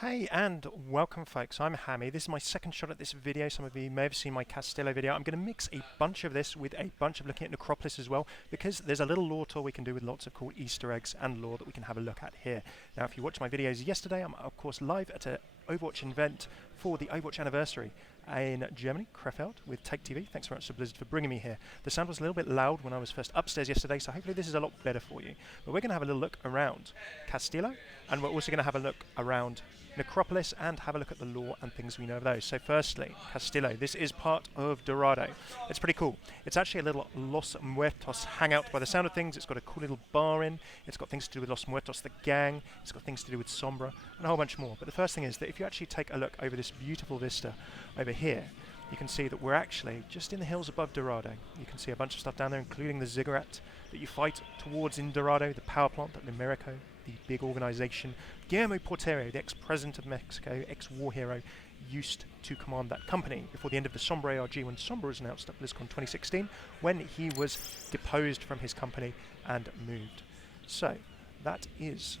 Hey and welcome folks, I'm Hammeh. This is my second shot at this video. Some of you may have seen my Castillo video. I'm going to mix a bunch of this with a bunch of looking at Necropolis as well, because there's a little lore tour we can do with lots of cool Easter eggs and lore that we can have a look at here. Now if you watched my videos yesterday, I'm of course live at an Overwatch event for the Overwatch anniversary in Germany, Krefeld, with Take TV. Thanks very much to Blizzard for bringing me here. The sound was a little bit loud when I was first upstairs yesterday, so hopefully this is a lot better for you. But we're going to have a little look around Castillo, and we're also going to have a look around Necropolis and have a look at the lore and things we know of those. So firstly, Castillo. This is part of Dorado. It's pretty cool. It's actually a little Los Muertos hangout by the sound of things. It's got a cool little bar in. It's got things to do with Los Muertos, the gang. It's got things to do with Sombra and a whole bunch more. But the first thing is that if you actually take a look over this beautiful vista over here, you can see that we're actually just in the hills above Dorado. You can see a bunch of stuff down there, including the ziggurat that you fight towards in Dorado, the power plant at Limerico, the big organization. Guillermo Portero, the ex-president of Mexico, ex-war hero, used to command that company before the end of the Sombra ARG when Sombra was announced at BlizzCon 2016, when he was deposed from his company and moved. So, that is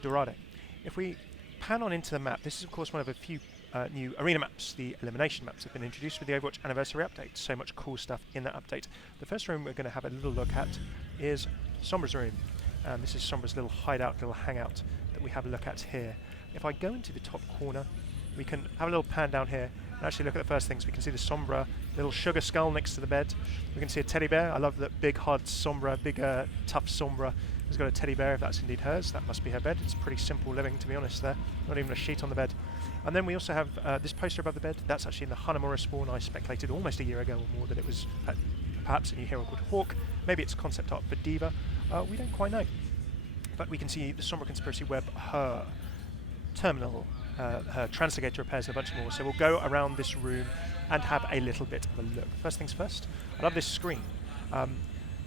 Dorado. If we pan on into the map, this is of course one of a few new arena maps. The Elimination maps have been introduced with the Overwatch Anniversary update. So much cool stuff in that update. The first room we're going to have a little look at is Sombra's room. This is Sombra's little hideout, little hangout that we have a look at here. If I go into the top corner, we can have a little pan down here and actually look at the first things. We can see the Sombra little sugar skull next to the bed. We can see a teddy bear. I love that big, hard Sombra, big, tough Sombra has got a teddy bear, if that's indeed hers. That must be her bed. It's pretty simple living, to be honest, there. Not even a sheet on the bed. And then we also have this poster above the bed. That's actually in the Hammeh spawn. I speculated almost a year ago or more that it was perhaps a new hero called Hawk. Maybe it's concept art for Diva. We don't quite know. But we can see the Sombra Conspiracy Web, her terminal, her translocator repairs, and a bunch more. So we'll go around this room and have a little bit of a look. First things first, I love this screen.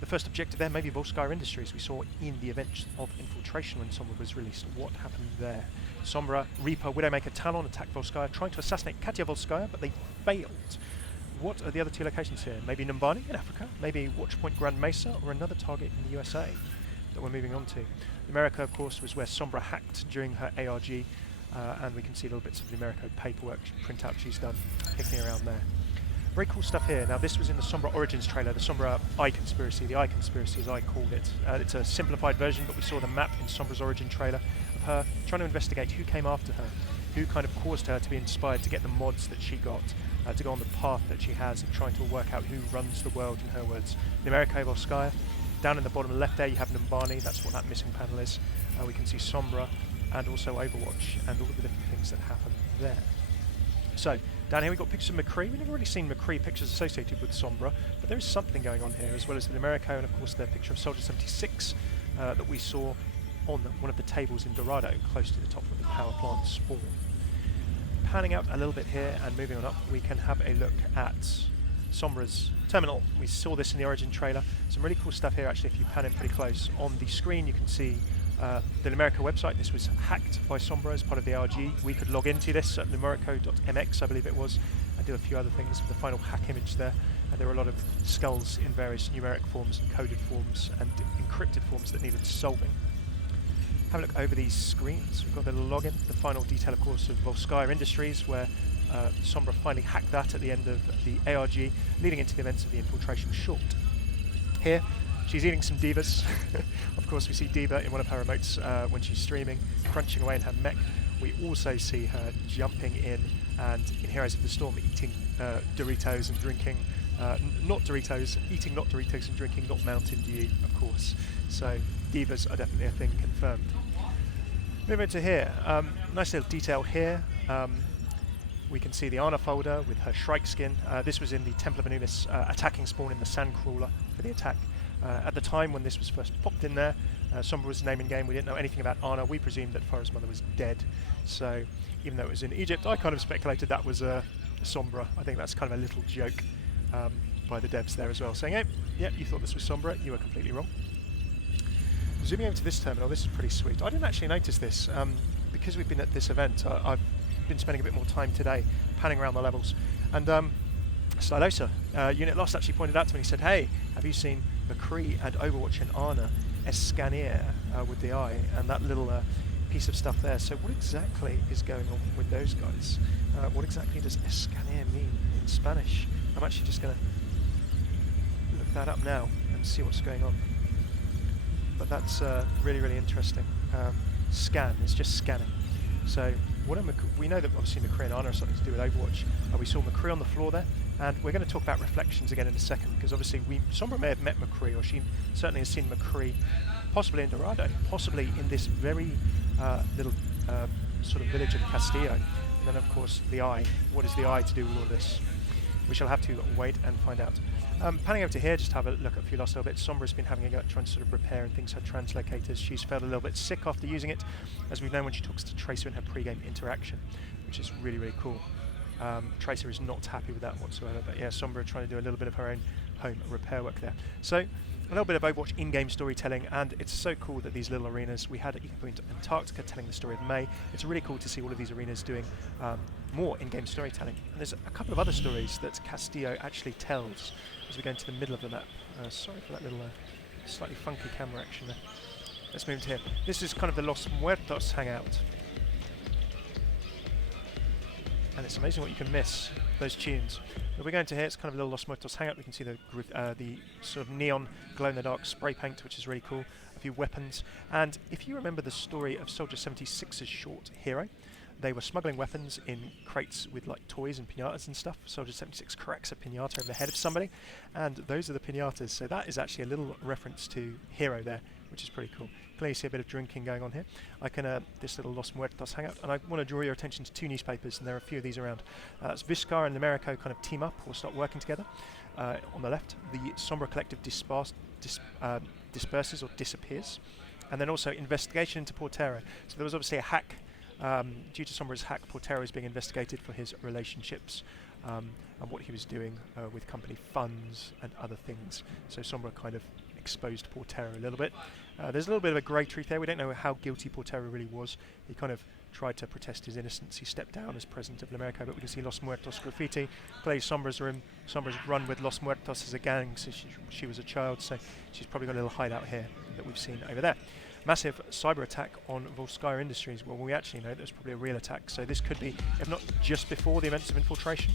The first objective there may be Volskaya Industries. We saw in the event of Infiltration when Sombra was released. What happened there? Sombra, Reaper, Widowmaker, Talon attacked Volskaya, trying to assassinate Katya Volskaya, but they failed. What are the other two locations here? Maybe Numbani in Africa, maybe Watchpoint Grand Mesa, or another target in the USA that we're moving on to. America, of course, was where Sombra hacked during her ARG, and we can see little bits of the America paperwork printout she's done picking around there. Very cool stuff here. Now this was in the Sombra Origins trailer, the Sombra Eye Conspiracy, the Eye Conspiracy as I called it. It's a simplified version, but we saw the map in Sombra's Origin trailer of her trying to investigate who came after her, who kind of caused her to be inspired to get the mods that she got, to go on the path that she has of trying to work out who runs the world, in her words. The America Volskaya. Down in the bottom left there you have Numbani, that's what that missing panel is. We can see Sombra and also Overwatch and all of the different things that happen there. So, down here we've got pictures of McCree. We've never really seen McCree pictures associated with Sombra, but there is something going on here, as well as the Americo and of course the picture of Soldier 76 that we saw on one of the tables in Dorado, close to the top of the power plant spawn. Panning out a little bit here and moving on up, we can have a look at Sombra's terminal. We saw this in the Origin trailer. Some really cool stuff here actually if you pan in pretty close. On the screen you can see the Limerico website. This was hacked by Sombra as part of the RG. We could log into this at limerico.mx, I believe it was, and do a few other things with the final hack image there. And there were a lot of skulls in various numeric forms and coded forms and encrypted forms that needed solving. Have a look over these screens. We've got the login, the final detail of course of Volskaya Industries, where Sombra finally hacked that at the end of the ARG, leading into the events of the Infiltration short. Here, she's eating some Divas. Of course, we see Diva in one of her remotes when she's streaming, crunching away in her mech. We also see her jumping in and in Heroes of the Storm eating Doritos and drinking, not Doritos, eating not Doritos and drinking not Mountain Dew, of course. So Divas are definitely a thing confirmed. Moving to here, nice little detail here. We can see the Ana folder with her Shrike skin. This was in the Temple of Anubis attacking spawn in the Sandcrawler for the attack. At the time when this was first popped in there, Sombra was naming game. We didn't know anything about Ana. We presumed that Farah's mother was dead. So even though it was in Egypt, I kind of speculated that was Sombra. I think that's kind of a little joke by the devs there as well, saying, hey, yeah, you thought this was Sombra, you were completely wrong. Zooming over to this terminal, this is pretty sweet. I didn't actually notice this. Because we've been at this event, I've been spending a bit more time today panning around the levels. And Stylosa, Unit Lost, actually pointed out to me, he said, hey, have you seen McCree and Overwatch and Ana Escanier with the eye? And that little piece of stuff there. So what exactly is going on with those guys? What exactly does escaneer mean in Spanish? I'm actually just going to look that up now and see what's going on. But that's really, really interesting. Scan, it's just scanning. So what we know that obviously McCree and Ana are something to do with Overwatch. We saw McCree on the floor there, and we're going to talk about reflections again in a second, because obviously Sombra may have met McCree, or she certainly has seen McCree, possibly in Dorado, possibly in this very little sort of village of Castillo. And then of course the Eye. What is the Eye to do with all this? We shall have to wait and find out. Panning over to here, just to have a look at a few last little bits. Sombra's been having a go at trying to sort of repair and things her translocators. She's felt a little bit sick after using it, as we've known when she talks to Tracer in her pre-game interaction, which is really, really cool. Tracer is not happy with that whatsoever, but yeah, Sombra trying to do a little bit of her own home repair work there. So, a little bit of Overwatch in-game storytelling, and it's so cool that these little arenas, we had at Ecopoint Antarctica telling the story of May. It's really cool to see all of these arenas doing more in-game storytelling. And there's a couple of other stories that Castillo actually tells as we go into the middle of the map. Sorry for that little slightly funky camera action there. Let's move to here. This is kind of the Los Muertos hangout. And it's amazing what you can miss, those tunes. But we're going to here, it's kind of a little Los Muertos hangout. We can see the sort of neon glow-in-the-dark spray paint, which is really cool. A few weapons. And if you remember the story of Soldier 76's short Hero, they were smuggling weapons in crates with like toys and pinatas and stuff. Soldier 76 cracks a pinata over the head of somebody, and those are the pinatas. So that is actually a little reference to Hero there, which is pretty cool. Clearly see a bit of drinking going on here. I can, this little Los Muertos hangout, and I want to draw your attention to two newspapers, and there are a few of these around. It's Viscar and Americo kind of team up or start working together. On the left, the Sombra Collective disperses or disappears, and then also investigation into Portero. So there was obviously a hack. Due to Sombra's hack, Portero is being investigated for his relationships and what he was doing with company funds and other things. So Sombra kind of exposed Portero a little bit. There's a little bit of a grey truth there. We don't know how guilty Portero really was. He kind of tried to protest his innocence. He stepped down as president of America, but we can see Los Muertos graffiti. Plays Sombra's room. Sombra's run with Los Muertos as a gang since she was a child, so she's probably got a little hideout here that we've seen over there. Massive cyber attack on Volskaya Industries. Well, we actually know there's probably a real attack, so this could be, if not just before the events of infiltration,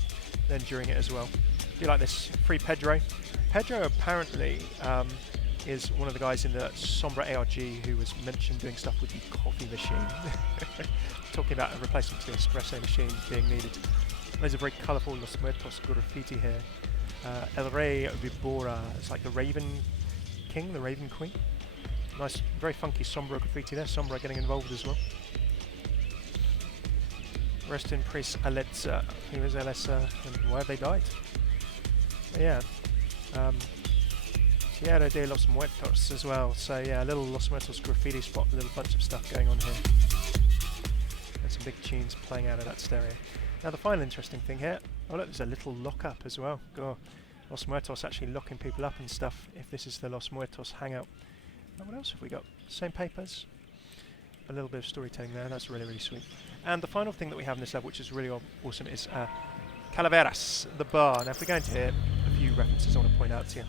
then during it as well. Do you like this? Free Pedro. Pedro apparently is one of the guys in the Sombra ARG who was mentioned doing stuff with the coffee machine. Talking about a replacement to the espresso machine being needed. There's a very colourful Los Muertos graffiti here. El Rey Vibora. It's like the Raven King, the Raven Queen. Nice, very funky Sombra graffiti there. Sombra getting involved as well. Rest in peace, Aletza. Who is Aletza and why have they died? Yeah. Tierra de los Muertos as well. So yeah, a little Los Muertos graffiti spot, a little bunch of stuff going on here. And some big tunes playing out of that stereo. Now the final interesting thing here, oh look, there's a little lock-up as well. God, Los Muertos actually locking people up and stuff, if this is the Los Muertos hangout. What else have we got? Same papers. A little bit of storytelling there. That's really, really sweet. And the final thing that we have in this level, which is really awesome, is Calaveras, the bar. Now, if we go into here, a few references I want to point out to you.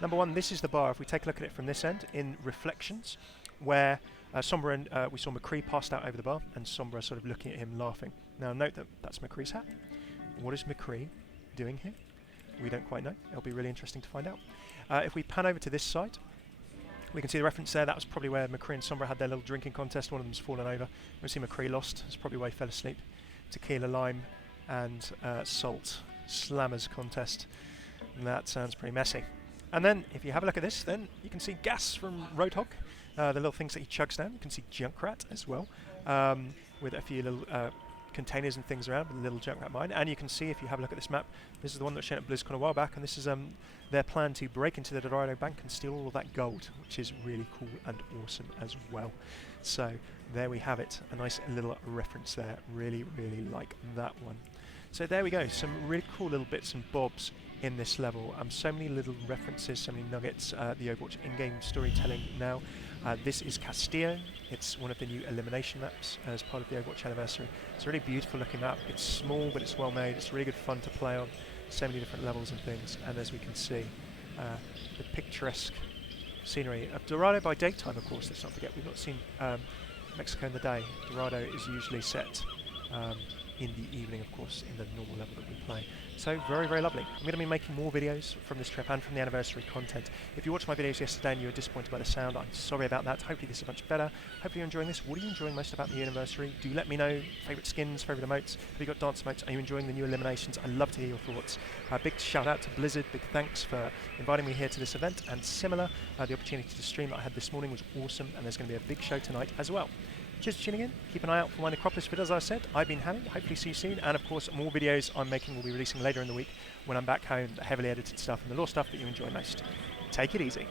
Number one, this is the bar. If we take a look at it from this end, in Reflections, where Sombra and we saw McCree passed out over the bar, and Sombra sort of looking at him, laughing. Now, note that that's McCree's hat. What is McCree doing here? We don't quite know. It'll be really interesting to find out. If we pan over to this side, we can see the reference there. That was probably where McCree and Sombra had their little drinking contest. One of them's fallen over. We see McCree lost. That's probably why he fell asleep. Tequila, lime, and salt. Slammers contest. And that sounds pretty messy. And then, if you have a look at this, then you can see gas from Roadhog. The little things that he chugs down. You can see Junkrat as well, with a few little containers and things around, with a little Junkrat mine. And you can see, if you have a look at this map, this is the one that was shown at BlizzCon a while back, and this is their plan to break into the Dorado Bank and steal all of that gold, which is really cool and awesome as well. So there we have it, a nice little reference there. Really, really like that one. So there we go, some really cool little bits and bobs in this level. So many little references, so many nuggets. The Overwatch in-game storytelling now. This is Castillo. It's one of the new Elimination maps as part of the Overwatch anniversary. It's a really beautiful looking map. It's small, but it's well made. It's really good fun to play on. So many different levels and things. And as we can see, the picturesque scenery of Dorado by daytime, of course. Let's not forget, we've not seen Mexico in the day. Dorado is usually set in the evening, of course, in the normal level that we play. So very, very lovely. I'm going to be making more videos from this trip and from the anniversary content. If you watched my videos yesterday and you were disappointed by the sound, I'm sorry about that. Hopefully this is much better. Hopefully you're enjoying this. What are you enjoying most about the anniversary? Do let me know. Favourite skins, favourite emotes? Have you got dance emotes? Are you enjoying the new eliminations? I'd love to hear your thoughts. Big shout out to Blizzard. Big thanks for inviting me here to this event. And similar, the opportunity to stream that I had this morning was awesome, and there's going to be a big show tonight as well. Cheers for tuning in. Keep an eye out for my Necropolis videos, as I said. I've been Hammeh. Hopefully see you soon. And of course, more videos I'm making will be releasing later in the week when I'm back home, the heavily edited stuff and the lore stuff that you enjoy most. Take it easy.